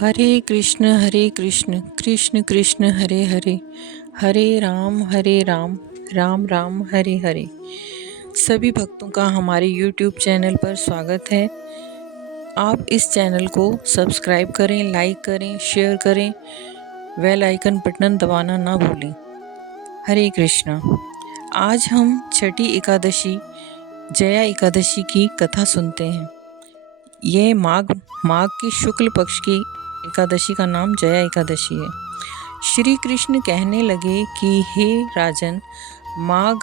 हरे कृष्ण कृष्ण कृष्ण हरे हरे, हरे राम राम राम हरे हरे। सभी भक्तों का हमारे YouTube चैनल पर स्वागत है। आप इस चैनल को सब्सक्राइब करें, लाइक करें, शेयर करें, बेल आइकन बटन दबाना ना भूलें। हरे कृष्णा। आज हम छठी एकादशी जया एकादशी की कथा सुनते हैं। ये माघ की शुक्ल पक्ष की एकादशी का नाम जया एकादशी है। श्री कृष्ण कहने लगे कि हे राजन, माघ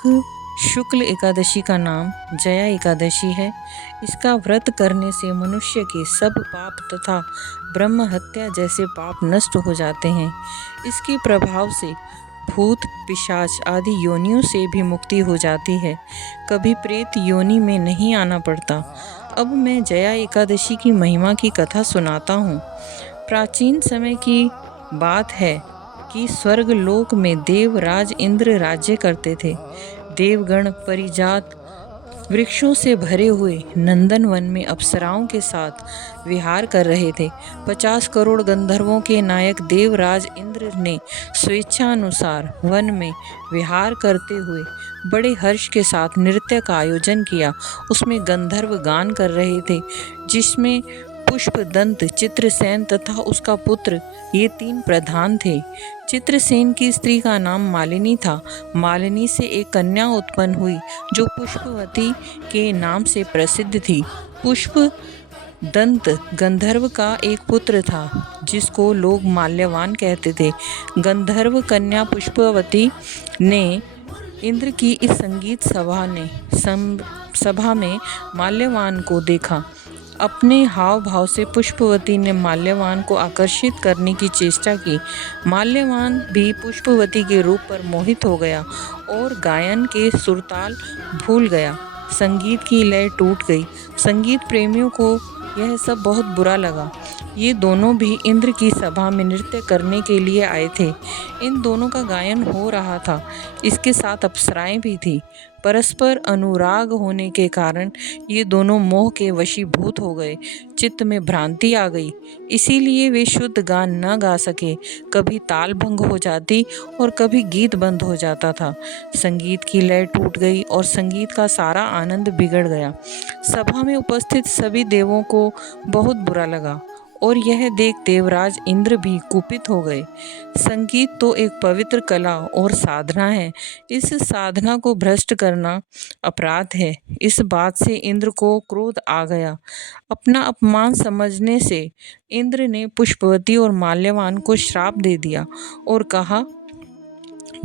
शुक्ल एकादशी का नाम जया एकादशी है। इसका व्रत करने से मनुष्य के सब पाप तथा ब्रह्म हत्या जैसे पाप नष्ट हो जाते हैं। इसके प्रभाव से भूत पिशाच आदि योनियों से भी मुक्ति हो जाती है। कभी प्रेत योनि में नहीं आना पड़ता। अब मैं जया एकादशी की महिमा की कथा सुनाता हूँ। प्राचीन समय की बात है कि स्वर्ग लोक में देवराज इंद्र राज्य करते थे। देवगण परिजात वृक्षों से भरे हुए नंदन वन में अप्सराओं के साथ विहार कर रहे थे। 50 करोड़ गंधर्वों के नायक देवराज इंद्र ने स्वेच्छानुसार वन में विहार करते हुए बड़े हर्ष के साथ नृत्य का आयोजन किया। उसमें गंधर्व गान कर रहे थे, जिसमें पुष्पदंत, चित्रसेन तथा उसका पुत्र ये 3 प्रधान थे। चित्रसेन की स्त्री का नाम मालिनी था। मालिनी से एक कन्या उत्पन्न हुई जो पुष्पवती के नाम से प्रसिद्ध थी। पुष्पदंत गंधर्व का एक पुत्र था जिसको लोग माल्यवान कहते थे। गंधर्व कन्या पुष्पवती ने इंद्र की इस संगीत सभा में माल्यवान को देखा। अपने हाव भाव से पुष्पवती ने माल्यवान को आकर्षित करने की चेष्टा की। माल्यवान भी पुष्पवती के रूप पर मोहित हो गया और गायन के सुरताल भूल गया। संगीत की लय टूट गई। संगीत प्रेमियों को यह सब बहुत बुरा लगा। ये दोनों भी इंद्र की सभा में नृत्य करने के लिए आए थे। इन दोनों का गायन हो रहा था। इसके साथ अप्सराएं भी थी। परस्पर अनुराग होने के कारण ये दोनों मोह के वशीभूत हो गए। चित्त में भ्रांति आ गई, इसीलिए वे शुद्ध गान न गा सके। कभी ताल भंग हो जाती और कभी गीत बंद हो जाता था। संगीत की लय टूट गई और संगीत का सारा आनंद बिगड़ गया। सभा में उपस्थित सभी देवों को बहुत बुरा लगा और यह देख देवराज इंद्र भी कुपित हो गए। संगीत तो एक पवित्र कला और साधना है। इस साधना को भ्रष्ट करना अपराध है। इस बात से इंद्र को क्रोध आ गया। अपना अपमान समझने से इंद्र ने पुष्पवती और माल्यवान को श्राप दे दिया और कहा,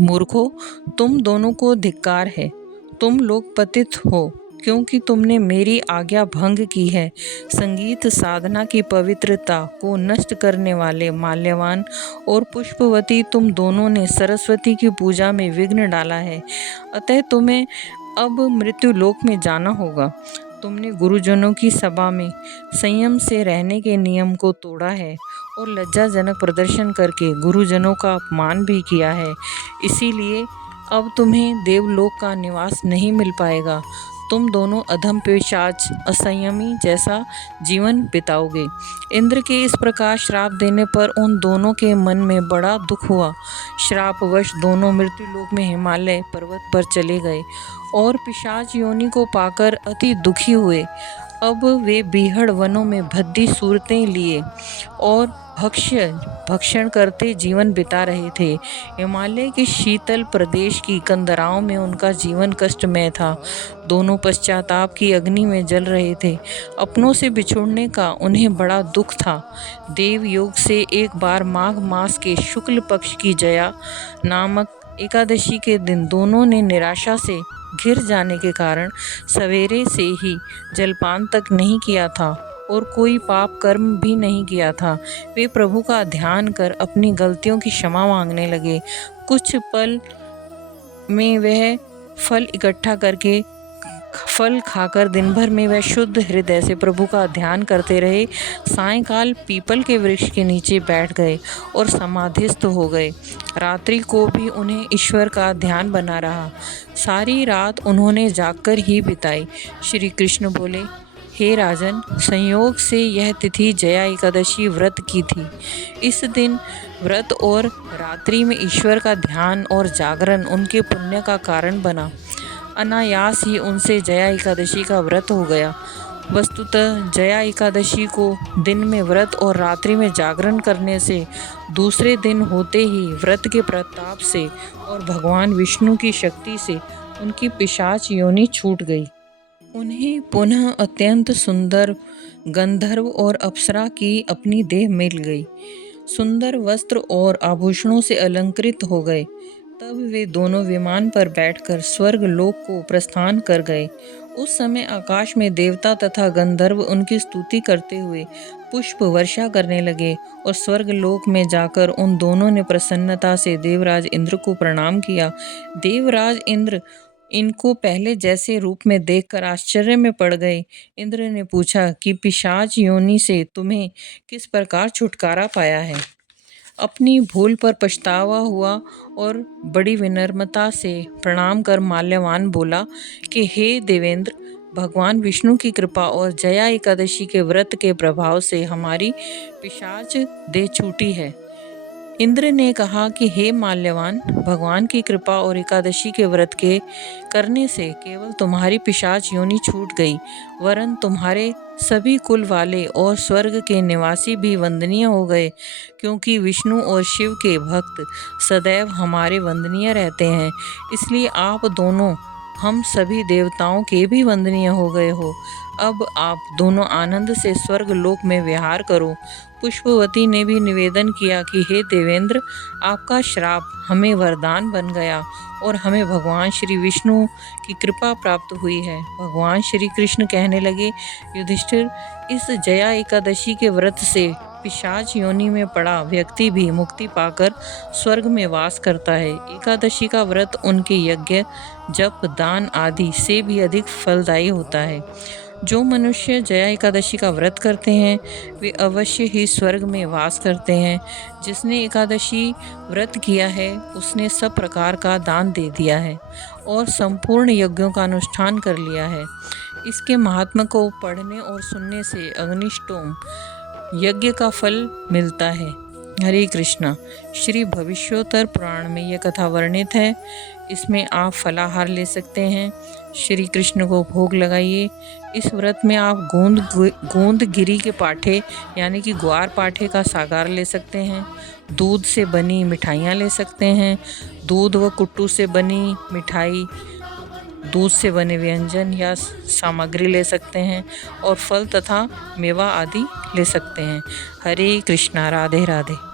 मूर्खों, तुम दोनों को धिक्कार है। तुम लोग पतित हो क्योंकि तुमने मेरी आज्ञा भंग की है। संगीत साधना की पवित्रता को नष्ट करने वाले माल्यवान और पुष्पवती, तुम दोनों ने सरस्वती की पूजा में विघ्न डाला है। अतः तुम्हें अब मृत्यु लोक में जाना होगा। तुमने गुरुजनों की सभा में संयम से रहने के नियम को तोड़ा है और लज्जाजनक प्रदर्शन करके गुरुजनों का अपमान भी किया है। इसीलिए अब तुम्हें देवलोक का निवास नहीं मिल पाएगा। तुम दोनों अधम पिशाच असंयमी जैसा जीवन बिताओगे। इंद्र के इस प्रकार श्राप देने पर उन दोनों के मन में बड़ा दुख हुआ। श्रापवश दोनों मृत्युलोक में हिमालय पर्वत पर चले गए और पिशाच योनि को पाकर अति दुखी हुए। अब वे बीहड़ वनों में भद्दी सूरतें लिए और भक्षण करते जीवन बिता रहे थे। हिमालय के शीतल प्रदेश की कंदराओं में उनका जीवन कष्टमय था। दोनों पश्चाताप की अग्नि में जल रहे थे। अपनों से बिछुड़ने का उन्हें बड़ा दुख था। देवयोग से एक बार माघ मास के शुक्ल पक्ष की जया नामक एकादशी के दिन दोनों ने निराशा से घिर जाने के कारण सवेरे से ही जलपान तक नहीं किया था और कोई पाप कर्म भी नहीं किया था। वे प्रभु का ध्यान कर अपनी गलतियों की क्षमा मांगने लगे। कुछ पल में वह फल इकट्ठा करके फल खाकर दिन भर में वह शुद्ध हृदय से प्रभु का ध्यान करते रहे। सायंकाल पीपल के वृक्ष के नीचे बैठ गए और समाधिस्थ हो गए। रात्रि को भी उन्हें ईश्वर का ध्यान बना रहा। सारी रात उन्होंने जागकर ही बिताई। श्री कृष्ण बोले, हे राजन, संयोग से यह तिथि जया एकादशी व्रत की थी। इस दिन व्रत और रात्रि में ईश्वर का ध्यान और जागरण उनके पुण्य का कारण बना। अनायास ही उनसे जया एकादशी का व्रत हो गया। वस्तुतः जया एकादशी को दिन में व्रत और रात्रि में जागरण करने से दूसरे दिन होते ही व्रत के प्रताप से और भगवान विष्णु की शक्ति से उनकी पिशाच योनि छूट गई। उन्हें पुनः अत्यंत सुंदर गंधर्व और अप्सरा की अपनी देह मिल गई। सुंदर वस्त्र और आभूषणों से अलंकृत हो गए। तब वे दोनों विमान पर बैठकर स्वर्ग लोक को प्रस्थान कर गए। उस समय आकाश में देवता तथा गंधर्व उनकी स्तुति करते हुए पुष्प वर्षा करने लगे और स्वर्ग लोक में जाकर उन दोनों ने प्रसन्नता से देवराज इंद्र को प्रणाम किया। देवराज इंद्र इनको पहले जैसे रूप में देखकर आश्चर्य में पड़ गए। इंद्र ने पूछा कि पिशाच योनि से तुम्हें किस प्रकार छुटकारा पाया है। अपनी भूल पर पछतावा हुआ और बड़ी विनम्रता से प्रणाम कर माल्यवान बोला कि हे देवेंद्र, भगवान विष्णु की कृपा और जया एकादशी के व्रत के प्रभाव से हमारी पिशाच देह छूटी है। इंद्र ने कहा कि हे माल्यवान, भगवान की कृपा और एकादशी के व्रत के करने से केवल तुम्हारी पिशाच योनि छूट गई, वरन तुम्हारे सभी कुल वाले और स्वर्ग के निवासी भी वंदनीय हो गए, क्योंकि विष्णु और शिव के भक्त सदैव हमारे वंदनीय रहते हैं। इसलिए आप दोनों हम सभी देवताओं के भी वंदनीय हो गए हो। अब आप दोनों आनंद से स्वर्ग लोक में विहार करो। पुष्पवती ने भी निवेदन किया कि हे देवेंद्र, आपका श्राप हमें वरदान बन गया और हमें भगवान श्री विष्णु की कृपा प्राप्त हुई है। भगवान श्री कृष्ण कहने लगे, युधिष्ठिर, इस जया एकादशी के व्रत से पिशाच योनि में पड़ा व्यक्ति भी मुक्ति पाकर स्वर्ग में वास करता है। एकादशी का व्रत उनके यज्ञ, जप, दान आदि से भी अधिक फलदायी होता है। जो मनुष्य जया एकादशी का व्रत करते हैं वे अवश्य ही स्वर्ग में वास करते हैं। जिसने एकादशी व्रत किया है उसने सब प्रकार का दान दे दिया है और संपूर्ण यज्ञों का अनुष्ठान कर लिया है। इसके महात्म्य को पढ़ने और सुनने से अग्निष्टोम यज्ञ का फल मिलता है। हरे कृष्णा। श्री भविष्योत्तर पुराण में यह कथा वर्णित है। इसमें आप फलाहार ले सकते हैं, श्री कृष्ण को भोग लगाइए। इस व्रत में आप गोंद गिरी के पाठे यानी कि ग्वार पाठे का सागार ले सकते हैं। दूध से बनी मिठाइयाँ ले सकते हैं। दूध व कुट्टू से बनी मिठाई, दूध से बने व्यंजन या सामग्री ले सकते हैं और फल तथा मेवा आदि ले सकते हैं। हरे कृष्णा। राधे राधे।